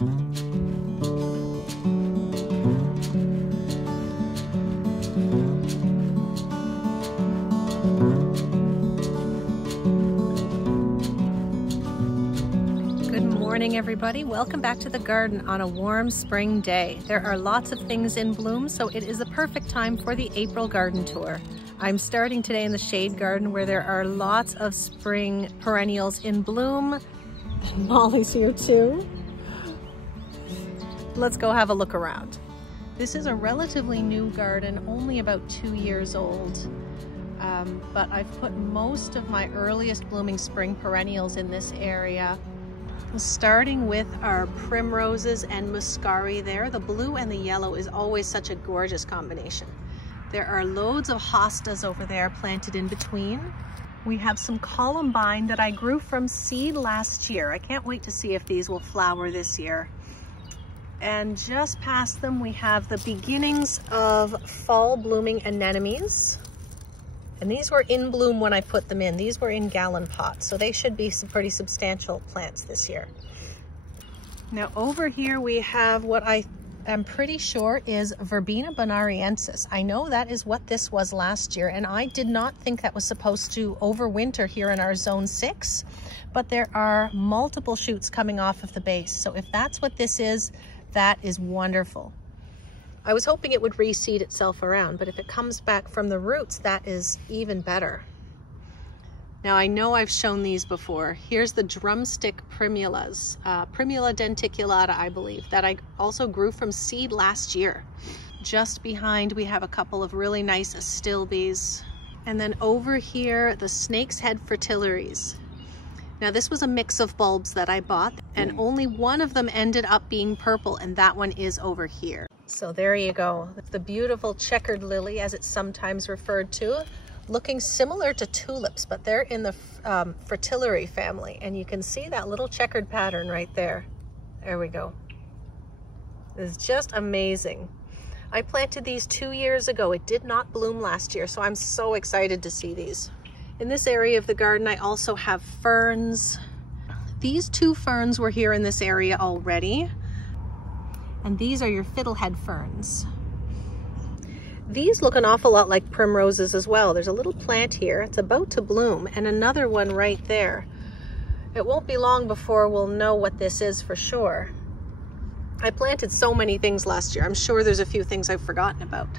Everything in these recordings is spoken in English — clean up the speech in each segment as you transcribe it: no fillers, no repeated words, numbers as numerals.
Morning everybody, welcome back to the garden on a warm spring day. There are lots of things in bloom, so it is the perfect time for the April garden tour. I'm starting today in the shade garden where there are lots of spring perennials in bloom. Molly's here too. Let's go have a look around. This is a relatively new garden, only about 2 years old. But I've put most of my earliest blooming spring perennials in this area. Starting with our primroses and muscari there. The blue and the yellow is always such a gorgeous combination. There are loads of hostas over there planted in between. We have some columbine that I grew from seed last year. I can't wait to see if these will flower this year. And just past them we have the beginnings of fall blooming anemones. And these were in bloom when I put them in. These were in gallon pots, so they should be some pretty substantial plants this year. Now over here we have what I am pretty sure is Verbena bonariensis. I know that is what this was last year, and I did not think that was supposed to overwinter here in our zone 6, but there are multiple shoots coming off of the base. So if that's what this is, that is wonderful. I was hoping it would reseed itself around, but if it comes back from the roots, that is even better. Now I know I've shown these before. Here's the drumstick primulas, Primula denticulata, I believe, that I also grew from seed last year. Just behind we have a couple of really nice astilbes. And then over here, the snake's head fritillaries. Now this was a mix of bulbs that I bought, and only one of them ended up being purple, and that one is over here. So there you go. The beautiful checkered lily, as it's sometimes referred to, looking similar to tulips, but they're in the fritillary family. And you can see that little checkered pattern right there. There we go. It's just amazing. I planted these 2 years ago. It did not bloom last year, so I'm so excited to see these. In this area of the garden, I also have ferns. These 2 ferns were here in this area already. And these are your fiddlehead ferns. These look an awful lot like primroses as well. There's a little plant here. It's about to bloom, and another one right there. It won't be long before we'll know what this is for sure. I planted so many things last year. I'm sure there's a few things I've forgotten about.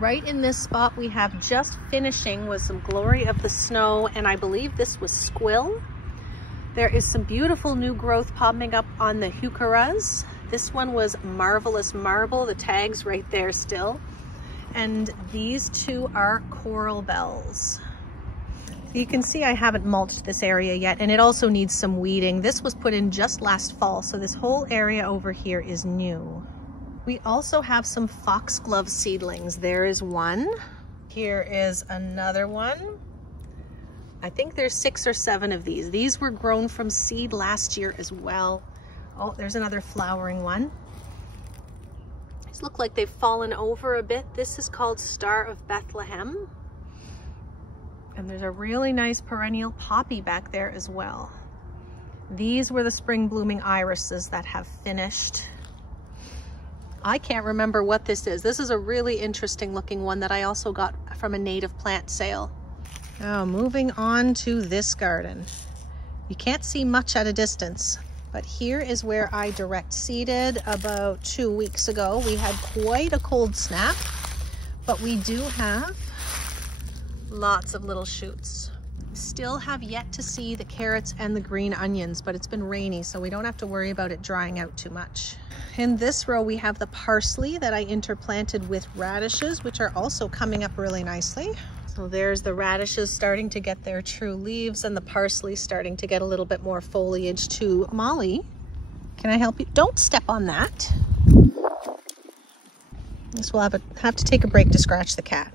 Right in this spot we have just finishing with some glory of the snow, and I believe this was squill. There is some beautiful new growth popping up on the heucheras. This one was Marvelous Marble, the tag's right there still. And these 2 are coral bells. You can see I haven't mulched this area yet, and it also needs some weeding. This was put in just last fall, so this whole area over here is new. We also have some foxglove seedlings. There is one. Here is another one. I think there's 6 or 7 of these. These were grown from seed last year as well. Oh, there's another flowering one. These look like they've fallen over a bit. This is called Star of Bethlehem. And there's a really nice perennial poppy back there as well. These were the spring blooming irises that have finished. I can't remember what this is. This is a really interesting looking one that I also got from a native plant sale. Now moving on to this garden. You can't see much at a distance, but here is where I direct seeded about 2 weeks ago. We had quite a cold snap, but we do have lots of little shoots. Still have yet to see the carrots and the green onions, but it's been rainy, so we don't have to worry about it drying out too much. In this row, we have the parsley that I interplanted with radishes, which are also coming up really nicely. So there's the radishes starting to get their true leaves, and the parsley starting to get a little bit more foliage too. Molly, can I help you? Don't step on that. This will have to take a break to scratch the cat.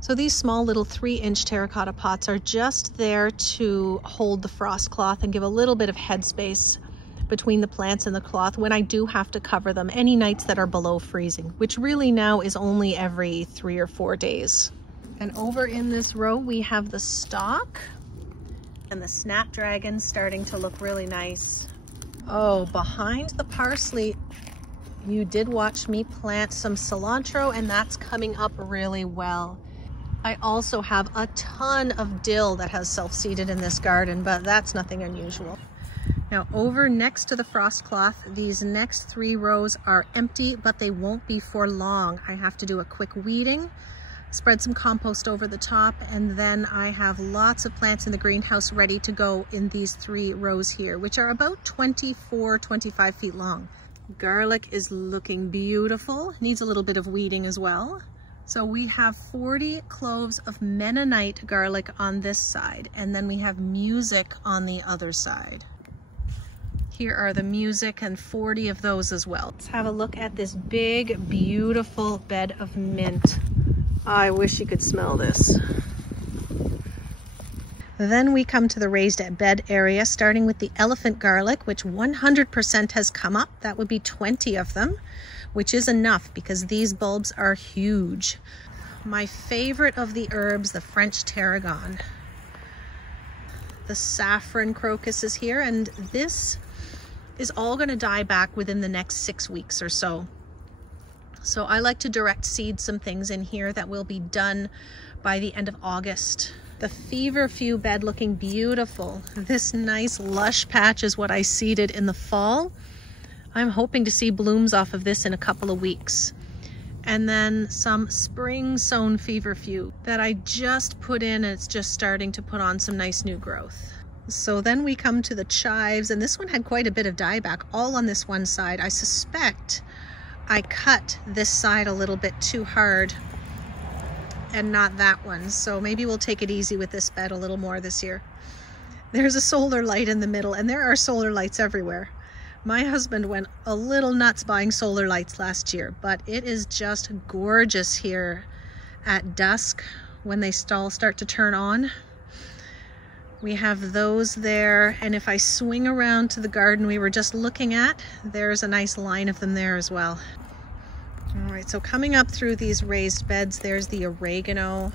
So these small little 3-inch terracotta pots are just there to hold the frost cloth and give a little bit of headspace between the plants and the cloth when I do have to cover them any nights that are below freezing, which really now is only every 3 or 4 days. And over in this row we have the stock and the snapdragon starting to look really nice. Oh, behind the parsley, you did watch me plant some cilantro, and that's coming up really well. I also have a ton of dill that has self-seeded in this garden, but that's nothing unusual. Now over next to the frost cloth, these next 3 rows are empty, but they won't be for long. I have to do a quick weeding, spread some compost over the top, and then I have lots of plants in the greenhouse ready to go in these 3 rows here, which are about 24, 25 feet long. Garlic is looking beautiful, needs a little bit of weeding as well. So we have 40 cloves of Mennonite garlic on this side, and then we have music on the other side. Here are the music and 40 of those as well. Let's have a look at this big, beautiful bed of mint. I wish you could smell this. Then we come to the raised bed area, starting with the elephant garlic, which 100% has come up. That would be 20 of them, which is enough because these bulbs are huge. My favorite of the herbs, the French tarragon. The saffron crocus is here, and this is all going to die back within the next 6 weeks or so. So I like to direct seed some things in here that will be done by the end of August. The feverfew bed looking beautiful. This nice lush patch is what I seeded in the fall. I'm hoping to see blooms off of this in a couple of weeks. And then some spring sown feverfew that I just put in, and it's just starting to put on some nice new growth. So then we come to the chives, and this one had quite a bit of dieback all on this one side. I suspect I cut this side a little bit too hard and not that one. So maybe we'll take it easy with this bed a little more this year. There's a solar light in the middle, and there are solar lights everywhere. My husband went a little nuts buying solar lights last year, but it is just gorgeous here at dusk when they all start to turn on. We have those there, and if I swing around to the garden we were just looking at, there's a nice line of them there as well. All right, so coming up through these raised beds, there's the oregano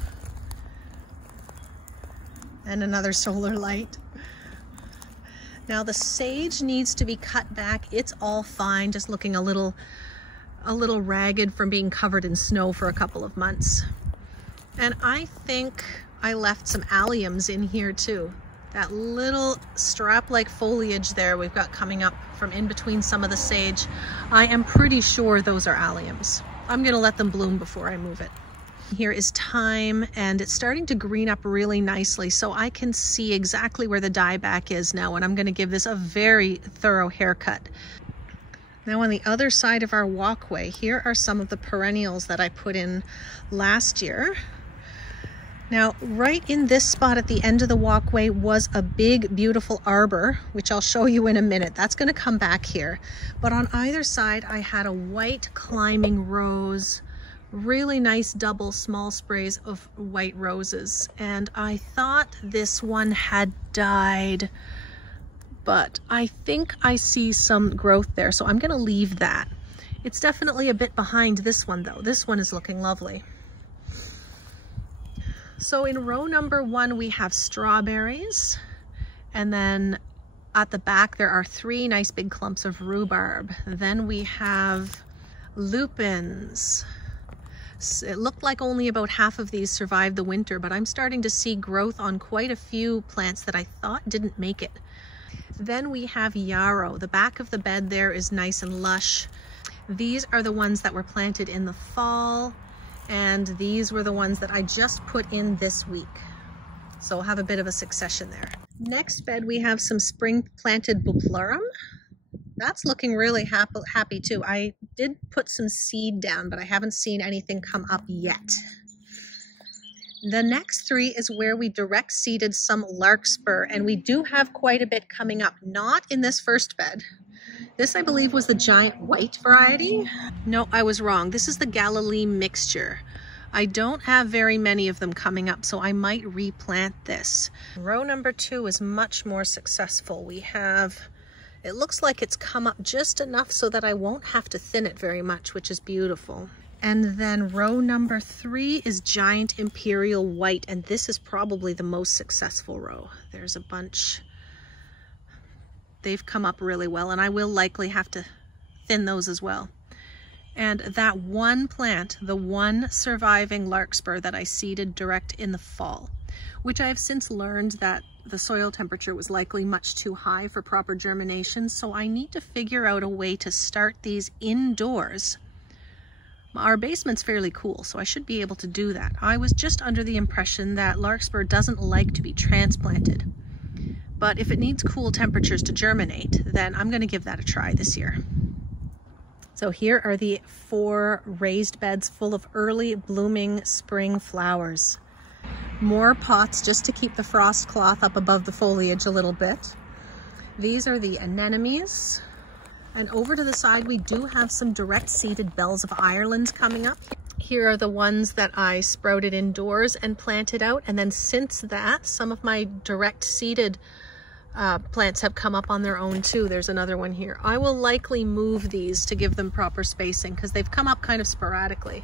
and another solar light. Now the sage needs to be cut back. It's all fine, just looking a little ragged from being covered in snow for a couple of months. And I think I left some alliums in here too. That little strap-like foliage there we've got coming up from in between some of the sage. I am pretty sure those are alliums. I'm gonna let them bloom before I move it. Here is thyme, and it's starting to green up really nicely, so I can see exactly where the dieback is now, and I'm going to give this a very thorough haircut. Now on the other side of our walkway, here are some of the perennials that I put in last year. Now right in this spot at the end of the walkway was a big beautiful arbor, which I'll show you in a minute. That's going to come back here. But on either side I had a white climbing rose, really nice double small sprays of white roses, and I thought this one had died, but I think I see some growth there, so I'm gonna leave that. It's definitely a bit behind this one though. This one is looking lovely. So in row number 1 we have strawberries, and then at the back there are 3 nice big clumps of rhubarb. Then we have lupins. It looked like only about half of these survived the winter, but I'm starting to see growth on quite a few plants that I thought didn't make it. Then we have yarrow. The back of the bed there is nice and lush. These are the ones that were planted in the fall, and these were the ones that I just put in this week. So we'll have a bit of a succession there. Next bed we have some spring planted bupleurum. That's looking really happy too. I did put some seed down, but I haven't seen anything come up yet. The next 3 is where we direct seeded some larkspur, and we do have quite a bit coming up. Not in this first bed. This I believe was the giant white variety. No, I was wrong. This is the Galilee mixture. I don't have very many of them coming up, so I might replant this. Row number 2 is much more successful. We have, it looks like it's come up just enough so that I won't have to thin it very much, which is beautiful. And then row number 3 is giant imperial white, and this is probably the most successful row. There's a bunch they've come up really well, and I will likely have to thin those as well. And that one plant, the one surviving larkspur that I seeded direct in the fall, which I have since learned that the soil temperature was likely much too high for proper germination, so I need to figure out a way to start these indoors. Our basement's fairly cool, so I should be able to do that. I was just under the impression that larkspur doesn't like to be transplanted, but if it needs cool temperatures to germinate, then I'm going to give that a try this year. So here are the 4 raised beds full of early blooming spring flowers. More pots just to keep the frost cloth up above the foliage a little bit. These are the anemones. And over to the side, we do have some direct seeded bells of Ireland coming up. Here are the ones that I sprouted indoors and planted out. And then since that, some of my direct seeded plants have come up on their own too. There's another one here. I will likely move these to give them proper spacing because they've come up kind of sporadically.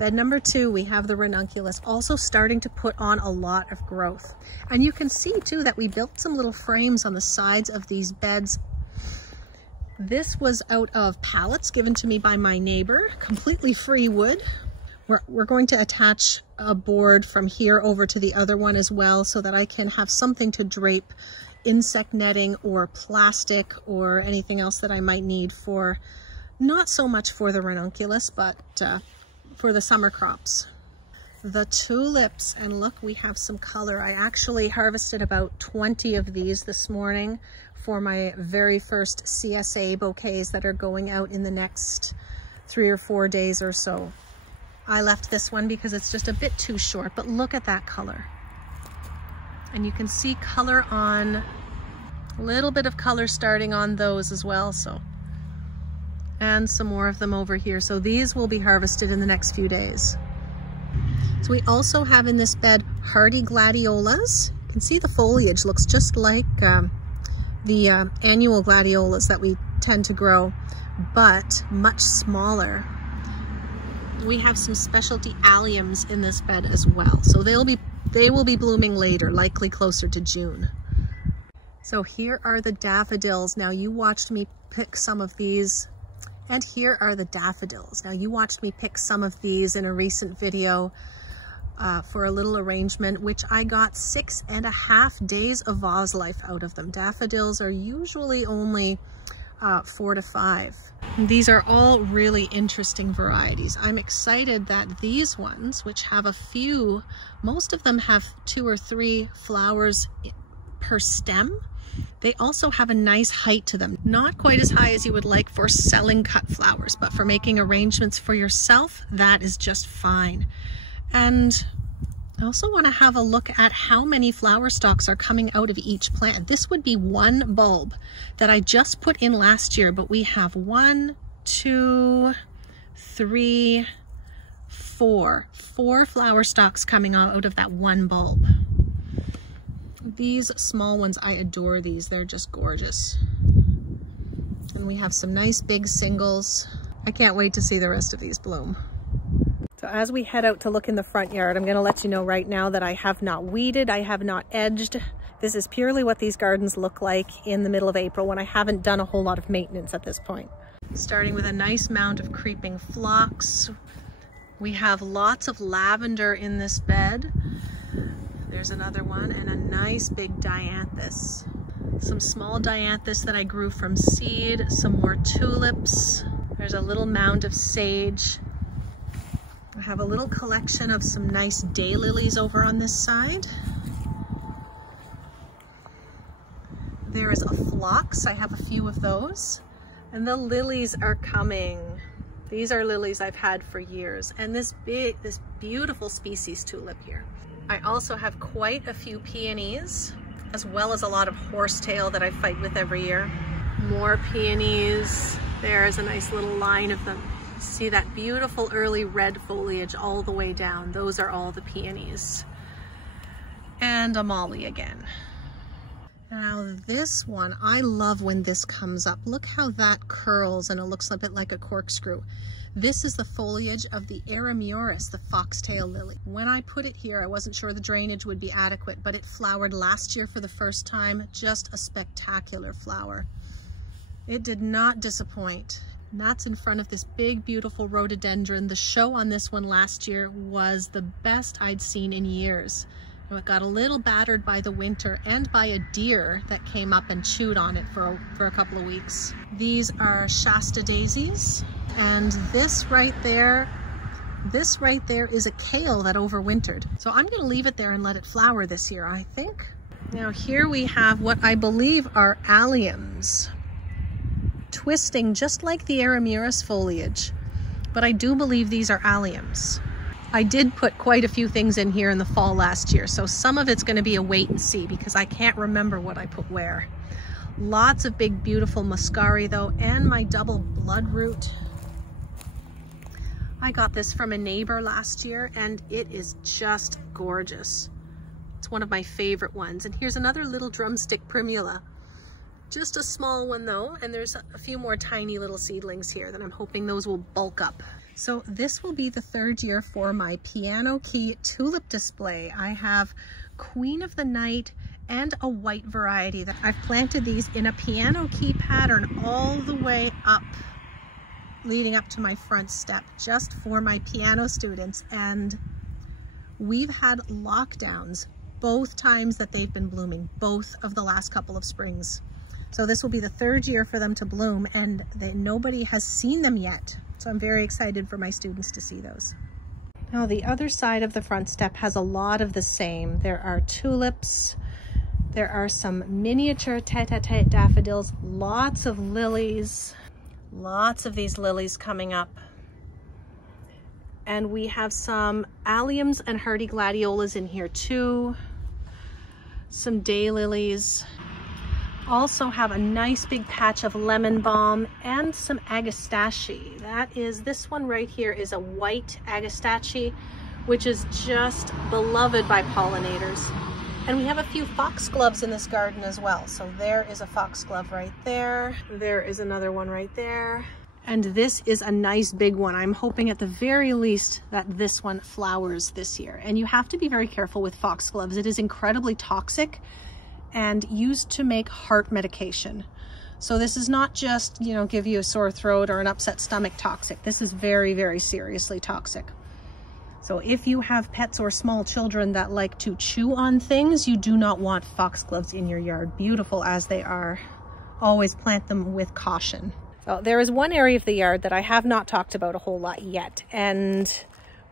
Bed number 2, we have the ranunculus also starting to put on a lot of growth. And you can see too that we built some little frames on the sides of these beds. This was out of pallets given to me by my neighbor, completely free wood. We're going to attach a board from here over to the other one as well so that I can have something to drape insect netting or plastic or anything else that I might need for, not so much for the ranunculus, but for the summer crops. The tulips, and look, we have some color. I actually harvested about 20 of these this morning for my very first CSA bouquets that are going out in the next 3 or 4 days or so. I left this one because it's just a bit too short, but look at that color. And you can see color on, a little bit of color starting on those as well, so. And some more of them over here. So these will be harvested in the next few days. So we also have in this bed hardy gladiolas. You can see the foliage looks just like the annual gladiolas that we tend to grow, but much smaller. We have some specialty alliums in this bed as well. So they will be blooming later, likely closer to June. So here are the daffodils. Now you watched me pick some of these, and here are the daffodils. Now you watched me pick some of these in a recent video for a little arrangement, which I got 6.5 days of vase life out of them. Daffodils are usually only 4 to 5. These are all really interesting varieties. I'm excited that these ones, which have a few, most of them have 2 or 3 flowers per stem. They also have a nice height to them. Not quite as high as you would like for selling cut flowers, but for making arrangements for yourself, that is just fine. And I also want to have a look at how many flower stalks are coming out of each plant. This would be one bulb that I just put in last year, but we have 1, 2, 3, 4 flower stalks coming out of that one bulb. These small ones, I adore these. They're just gorgeous. And we have some nice big singles. I can't wait to see the rest of these bloom. So as we head out to look in the front yard, I'm going to let you know right now that I have not weeded, I have not edged. This is purely what these gardens look like in the middle of April when I haven't done a whole lot of maintenance at this point. Starting with a nice mound of creeping phlox. We have lots of lavender in this bed. There's another one, and a nice big dianthus. Some small dianthus that I grew from seed, some more tulips. There's a little mound of sage. I have a little collection of some nice daylilies over on this side. There is a phlox, I have a few of those. And the lilies are coming. These are lilies I've had for years. And this beautiful species tulip here. I also have quite a few peonies, as well as a lot of horsetail that I fight with every year. More peonies. There's a nice little line of them. See that beautiful early red foliage all the way down. Those are all the peonies. And a molly again. Now this one, I love when this comes up. Look how that curls and it looks a bit like a corkscrew. This is the foliage of the Aramurus, the foxtail lily. When I put it here, I wasn't sure the drainage would be adequate, but it flowered last year for the first time. Just a spectacular flower. It did not disappoint. And that's in front of this big, beautiful rhododendron. The show on this one last year was the best I'd seen in years. It got a little battered by the winter and by a deer that came up and chewed on it for a couple of weeks. These are Shasta daisies, and this right there is a kale that overwintered. So I'm gonna leave it there and let it flower this year, I think. Now here we have what I believe are alliums, twisting just like the Aramurus foliage, but I do believe these are alliums. I did put quite a few things in here in the fall last year, so some of it's going to be a wait and see because I can't remember what I put where. Lots of big, beautiful muscari though, and my double bloodroot. I got this from a neighbor last year and it is just gorgeous. It's one of my favorite ones. And here's another little drumstick primula. Just a small one though, and there's a few more tiny little seedlings here that I'm hoping those will bulk up. So this will be the third year for my piano key tulip display. I have Queen of the Night and a white variety that I've planted these in a piano key pattern all the way up, leading up to my front step, just for my piano students. And we've had lockdowns both times that they've been blooming, both of the last couple of springs. So this will be the third year for them to bloom, and nobody has seen them yet. So I'm very excited for my students to see those. Now the other side of the front step has a lot of the same. There are tulips, there are some miniature tete-a-tete daffodils, lots of lilies, lots of these lilies coming up. And we have some alliums and hardy gladiolas in here too, some daylilies. Also have a nice big patch of lemon balm and some agastache. This one right here is a white agastache, which is just beloved by pollinators. And we have a few foxgloves in this garden as well. So there is a foxglove right there. There is another one right there. And this is a nice big one. I'm hoping at the very least that this one flowers this year. And you have to be very careful with foxgloves. It is incredibly toxic and used to make heart medication. So this is not just, you know, give you a sore throat or an upset stomach toxic. This is very, very seriously toxic. So if you have pets or small children that like to chew on things, you do not want foxgloves in your yard. Beautiful as they are, always plant them with caution. So there is one area of the yard that I have not talked about a whole lot yet, and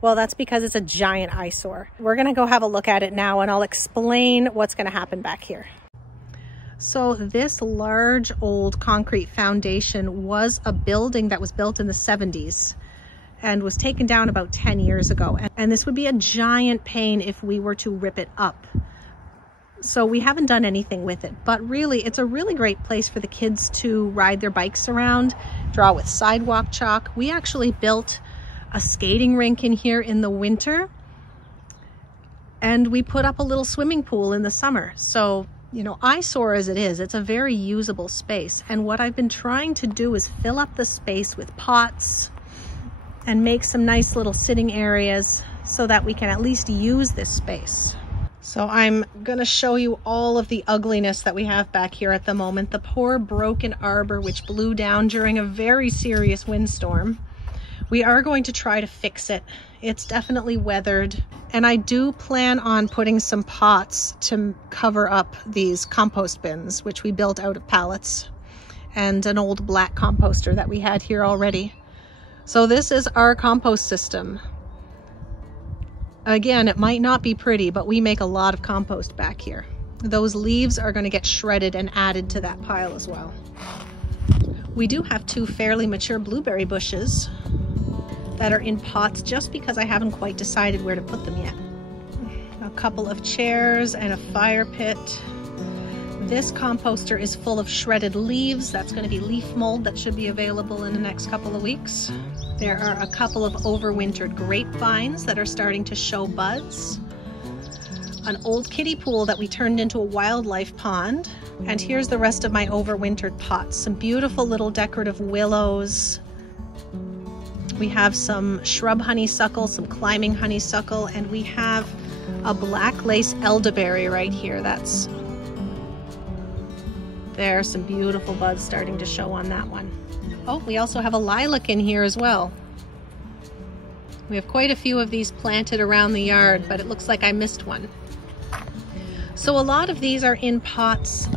well, that's because it's a giant eyesore. We're gonna go have a look at it now and I'll explain what's gonna happen back here. So this large old concrete foundation was a building that was built in the 70s and was taken down about 10 years ago. And this would be a giant pain if we were to rip it up. So we haven't done anything with it, but really it's a really great place for the kids to ride their bikes around, draw with sidewalk chalk. We actually built a skating rink in here in the winter, and we put up a little swimming pool in the summer. So, you know, eyesore as it is, it's a very usable space. And what I've been trying to do is fill up the space with pots and make some nice little sitting areas so that we can at least use this space. So I'm gonna show you all of the ugliness that we have back here at the moment. The poor broken arbor which blew down during a very serious windstorm. We are going to try to fix it. It's definitely weathered. And I do plan on putting some pots to cover up these compost bins, which we built out of pallets, and an old black composter that we had here already. So this is our compost system. Again, it might not be pretty, but we make a lot of compost back here. Those leaves are going to get shredded and added to that pile as well. We do have two fairly mature blueberry bushes that are in pots just because I haven't quite decided where to put them yet. A couple of chairs and a fire pit. This composter is full of shredded leaves. That's going to be leaf mold that should be available in the next couple of weeks. There are a couple of overwintered grapevines that are starting to show buds. An old kiddie pool that we turned into a wildlife pond. And here's the rest of my overwintered pots. Some beautiful little decorative willows. We have some shrub honeysuckle, some climbing honeysuckle, and we have a black lace elderberry right here. There are some beautiful buds starting to show on that one. Oh, we also have a lilac in here as well. We have quite a few of these planted around the yard, but it looks like I missed one. So a lot of these are in pots,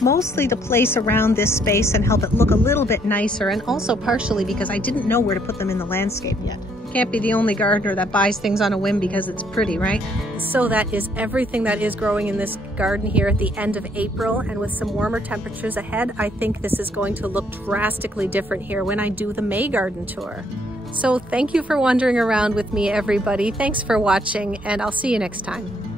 mostly to place around this space and help it look a little bit nicer, and also partially because I didn't know where to put them in the landscape yet. Can't be the only gardener that buys things on a whim because it's pretty, right? So that is everything that is growing in this garden here at the end of April, and with some warmer temperatures ahead, I think this is going to look drastically different here when I do the May garden tour. So thank you for wandering around with me, everybody. Thanks for watching, and I'll see you next time.